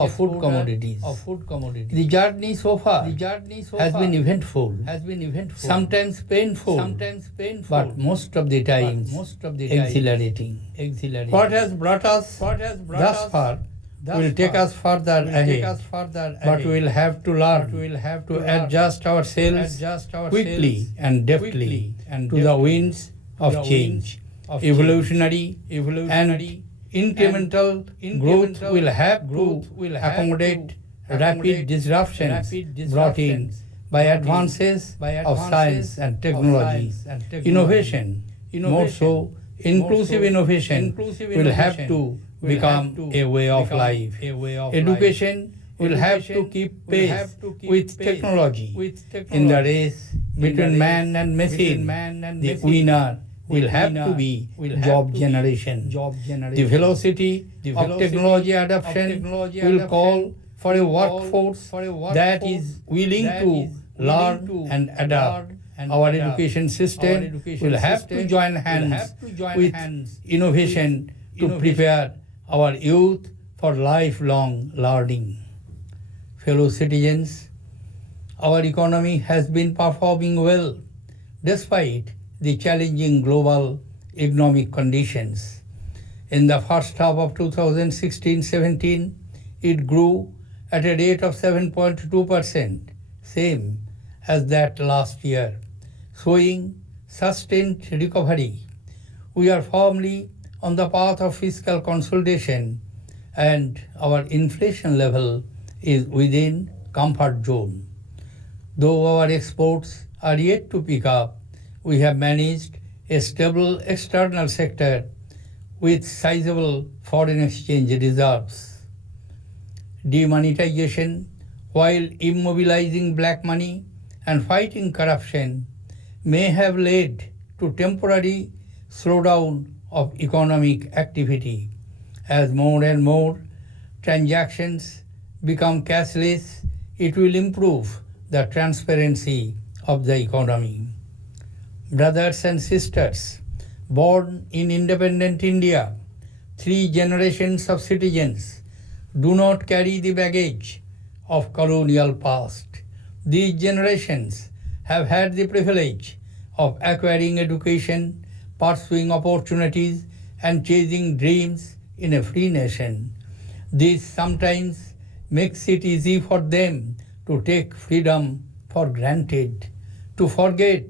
of food commodities. The journey so far has been eventful, sometimes painful, but most of the time exhilarating. What has brought us thus far will take us further ahead, but we will have to learn to adjust ourselves quickly and deftly to the winds of change. Evolutionary and incremental growth will have to accommodate rapid disruptions brought in by advances of science and technology. Innovation, more so, inclusive innovation will have to become a way of life. Education will have to keep pace with technology. In the race between man and machine, the winner will have to be job generation. The velocity of technology adoption will call for a workforce that is willing to learn and adapt. Our education system will have to join hands with innovation to prepare our youth for lifelong learning. Fellow citizens, our economy has been performing well despite the challenging global economic conditions. In the first half of 2016-17, it grew at a rate of 7.2%, same as that last year, showing sustained recovery. We are firmly on the path of fiscal consolidation, and our inflation level is within comfort zone. Though our exports are yet to pick up, we have managed a stable external sector with sizable foreign exchange reserves. Demonetization, while immobilizing black money and fighting corruption, may have led to temporary slowdown of economic activity. As more and more transactions become cashless, it will improve the transparency of the economy. Brothers and sisters, born in independent India, 3 generations of citizens do not carry the baggage of colonial past. These generations have had the privilege of acquiring education, pursuing opportunities, and chasing dreams in a free nation. This sometimes makes it easy for them to take freedom for granted, to forget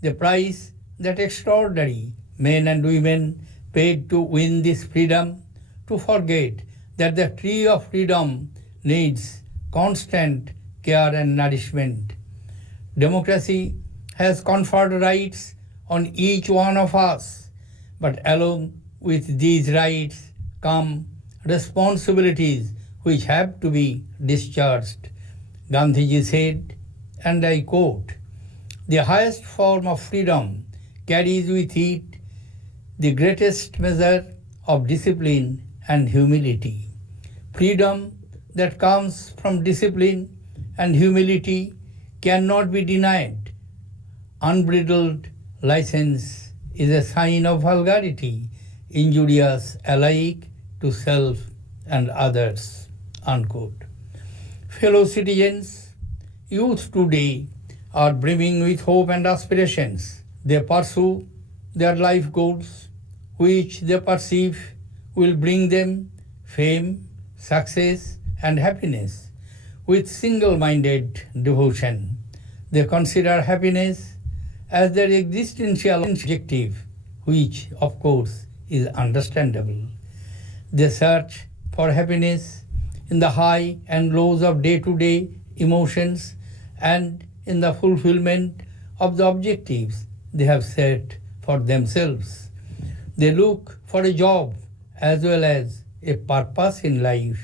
the price that extraordinary men and women paid to win this freedom, to forget that the tree of freedom needs constant care and nourishment. Democracy has conferred rights on each one of us, but along with these rights come responsibilities which have to be discharged. Gandhiji said, and I quote, "The highest form of freedom carries with it the greatest measure of discipline and humility." Freedom that comes from discipline and humility cannot be denied. Unbridled license is a sign of vulgarity, injurious alike to self and others. Unquote. Fellow citizens, youth today are brimming with hope and aspirations. They pursue their life goals, which they perceive will bring them fame, success, and happiness. With single-minded devotion, they consider happiness as their existential objective, which, of course, is understandable. They search for happiness in the high and lows of day-to-day emotions and in the fulfillment of the objectives they have set for themselves. They look for a job as well as a purpose in life.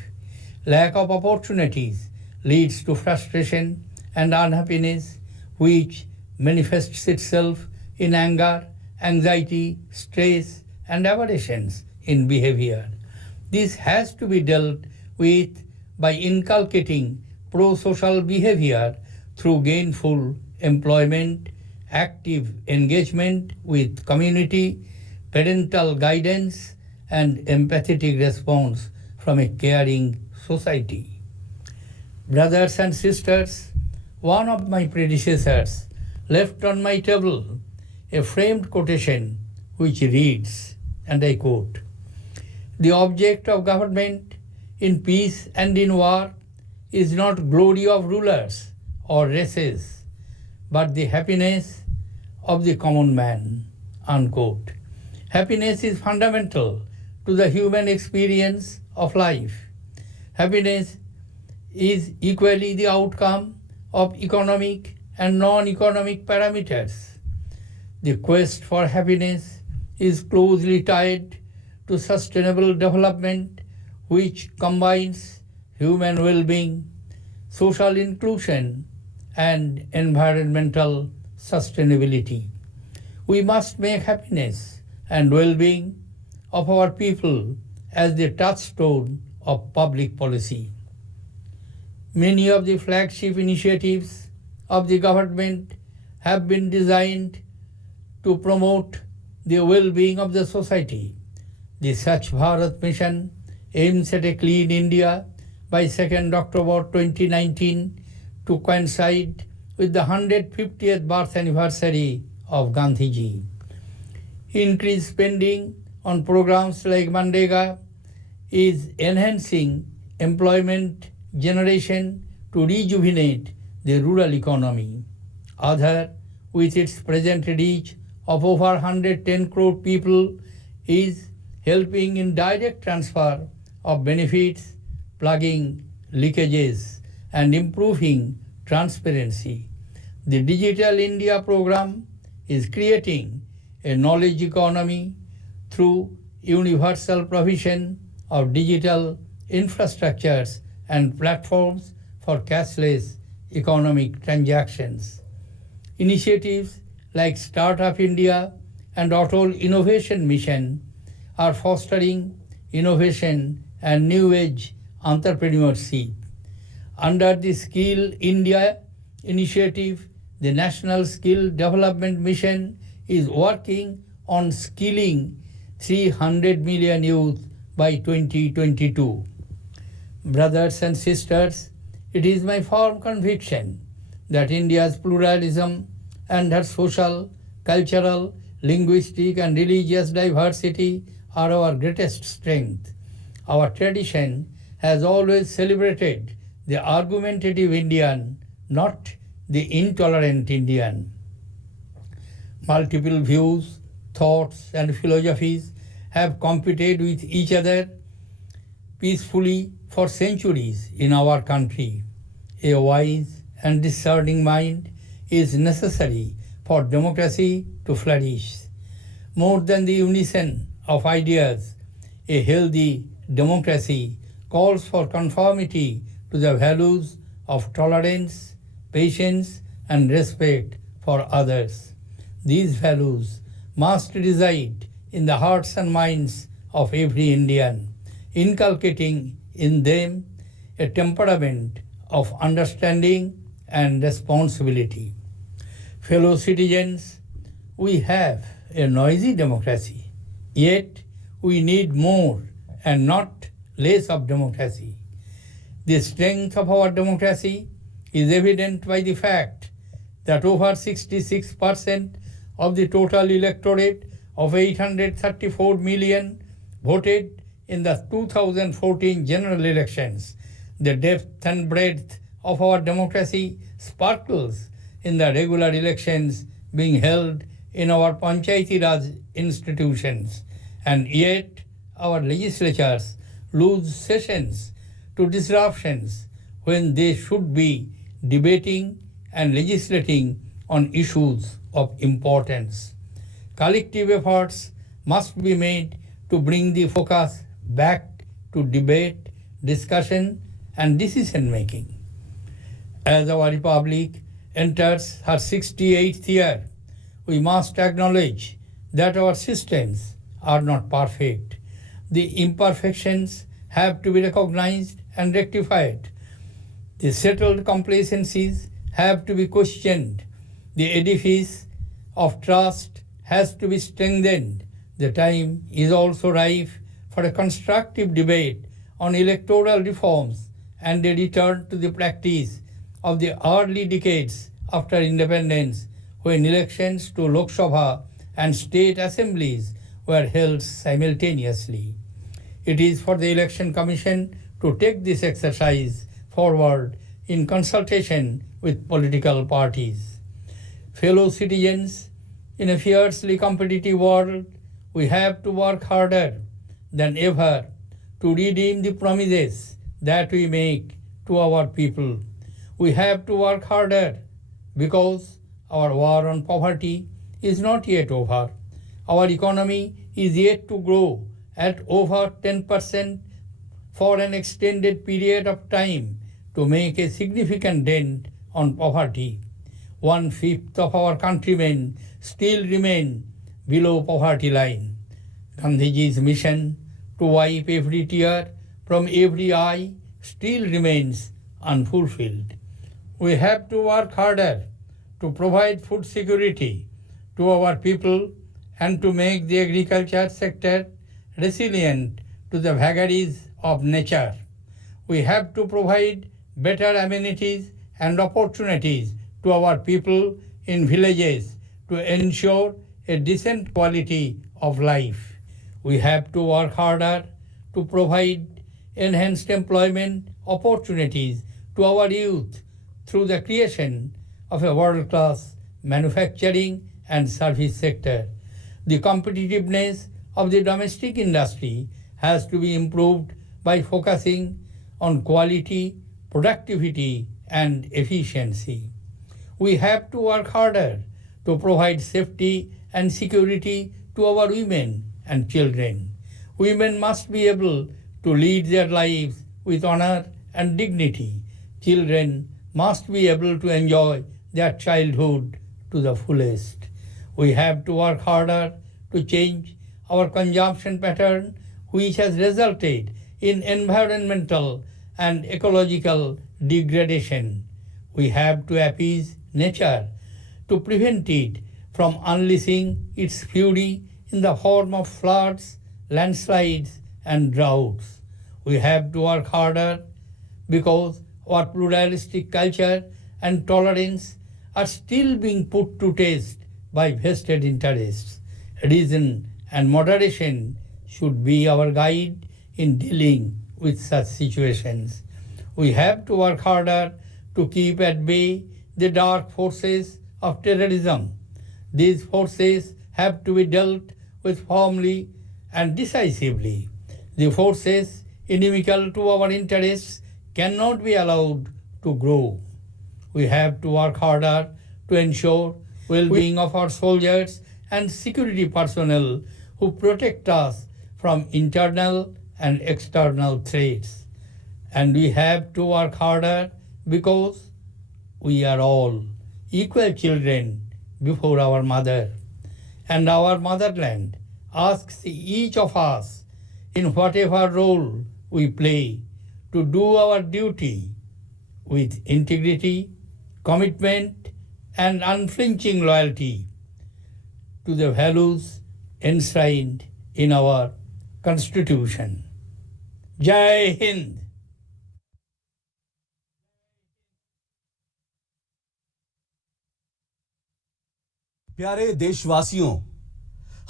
Lack of opportunities leads to frustration and unhappiness, which manifests itself in anger, anxiety, stress, and aberrations in behavior. This has to be dealt with by inculcating pro-social behavior through gainful employment, active engagement with community, parental guidance, and empathetic response from a caring society. Brothers and sisters, one of my predecessors left on my table a framed quotation which reads, and I quote, "The object of government in peace and in war is not glory of rulers or races, but the happiness of the common man." Unquote. Happiness is fundamental to the human experience of life. Happiness is equally the outcome of economic and non-economic parameters. The quest for happiness is closely tied to sustainable development, which combines human well-being, social inclusion, and environmental sustainability. We must make happiness and well-being of our people as the touchstone of public policy. Many of the flagship initiatives of the government have been designed to promote the well-being of the society. The Swachh Bharat mission aims at a clean India by 2nd October 2019 to coincide with the 150th birth anniversary of Gandhiji. Increased spending on programs like Mandega is enhancing employment generation to rejuvenate the rural economy. Aadhaar, with its present reach of over 110 crore people, is helping in direct transfer of benefits, plugging leakages, and improving transparency. The Digital India program is creating a knowledge economy through universal provision of digital infrastructures and platforms for cashless economic transactions. Initiatives like Startup India and Atal Innovation Mission are fostering innovation and new age entrepreneurship. Under the Skill India initiative, the National Skill Development Mission is working on skilling 300 million youth by 2022. Brothers and sisters, it is my firm conviction that India's pluralism and her social, cultural, linguistic and religious diversity are our greatest strength. Our tradition has always celebrated the argumentative Indian, not the intolerant Indian. Multiple views, thoughts and philosophies have competed with each other peacefully for centuries in our country. A wise and discerning mind is necessary for democracy to flourish. More than the unison of ideas, a healthy democracy calls for conformity to the values of tolerance, patience, and respect for others. These values must reside in the hearts and minds of every Indian, inculcating in them a temperament of understanding and responsibility. Fellow citizens, we have a noisy democracy, yet we need more and not less of democracy. The strength of our democracy is evident by the fact that over 66% of the total electorate of 834 million voted in the 2014 general elections. The depth and breadth of our democracy sparkles in the regular elections being held in our Panchayati Raj institutions, and yet our legislatures lose sessions to disruptions when they should be debating and legislating on issues of importance. Collective efforts must be made to bring the focus back to debate, discussion, and decision making. As our republic enters her 68th year, we must acknowledge that our systems are not perfect. The imperfections have to be recognized and rectified. The settled complacencies have to be questioned. The edifice of trust has to be strengthened. The time is also ripe for a constructive debate on electoral reforms and a return to the practice of the early decades after independence, when elections to Lok Sabha and state assemblies were held simultaneously. It is for the Election Commission to take this exercise forward in consultation with political parties. Fellow citizens, in a fiercely competitive world, we have to work harder than ever to redeem the promises that we make to our people. We have to work harder because our war on poverty is not yet over. Our economy is yet to grow at over 10% for an extended period of time to make a significant dent on poverty. 1/5 of our countrymen still remain below poverty line. Gandhiji's mission to wipe every tear from every eye still remains unfulfilled. We have to work harder to provide food security to our people and to make the agriculture sector resilient to the vagaries of nature. We have to provide better amenities and opportunities to our people in villages to ensure a decent quality of life. We have to work harder to provide enhanced employment opportunities to our youth through the creation of a world-class manufacturing and service sector. The competitiveness of the domestic industry has to be improved by focusing on quality, productivity, and efficiency. We have to work harder to provide safety and security to our women and children. Women must be able to lead their lives with honor and dignity. Children must be able to enjoy their childhood to the fullest. We have to work harder to change our consumption pattern, which has resulted in environmental and ecological degradation. We have to appease nature to prevent it from unleashing its fury in the form of floods, landslides, and droughts. We have to work harder because our pluralistic culture and tolerance are still being put to test by vested interests. Reason and moderation should be our guide in dealing with such situations. We have to work harder to keep at bay the dark forces of terrorism. These forces have to be dealt with firmly and decisively. The forces inimical to our interests cannot be allowed to grow. We have to work harder to ensure well-being of our soldiers and security personnel who protect us from internal and external threats. And we have to work harder because we are all equal children before our mother. And our motherland asks each of us, in whatever role we play, to do our duty with integrity, commitment, and unflinching loyalty to the values enshrined in our Constitution. Jai Hind! प्यारे देशवासियों,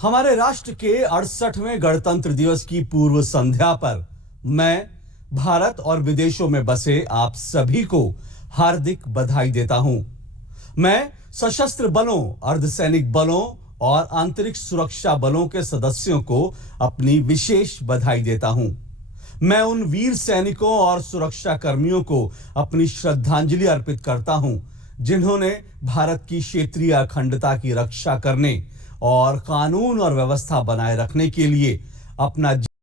हमारे राष्ट्र के 68वें गणतंत्र दिवस की पूर्व संध्या पर मैं भारत और विदेशों में बसे आप सभी को हार्दिक बधाई देता हूं। मैं सशस्त्र बलों, अर्धसैनिक बलों और आंतरिक सुरक्षा बलों के सदस्यों को अपनी विशेष बधाई देता हूं। मैं उन वीर सैनिकों और सुरक्षा कर्मियों को अपनी श्रद्धांजलि अर्पित करता हूं जिन्होंने भारत की क्षेत्रीय अखंडता की रक्षा करने और कानून और व्यवस्था बनाए रखने के लिए अपना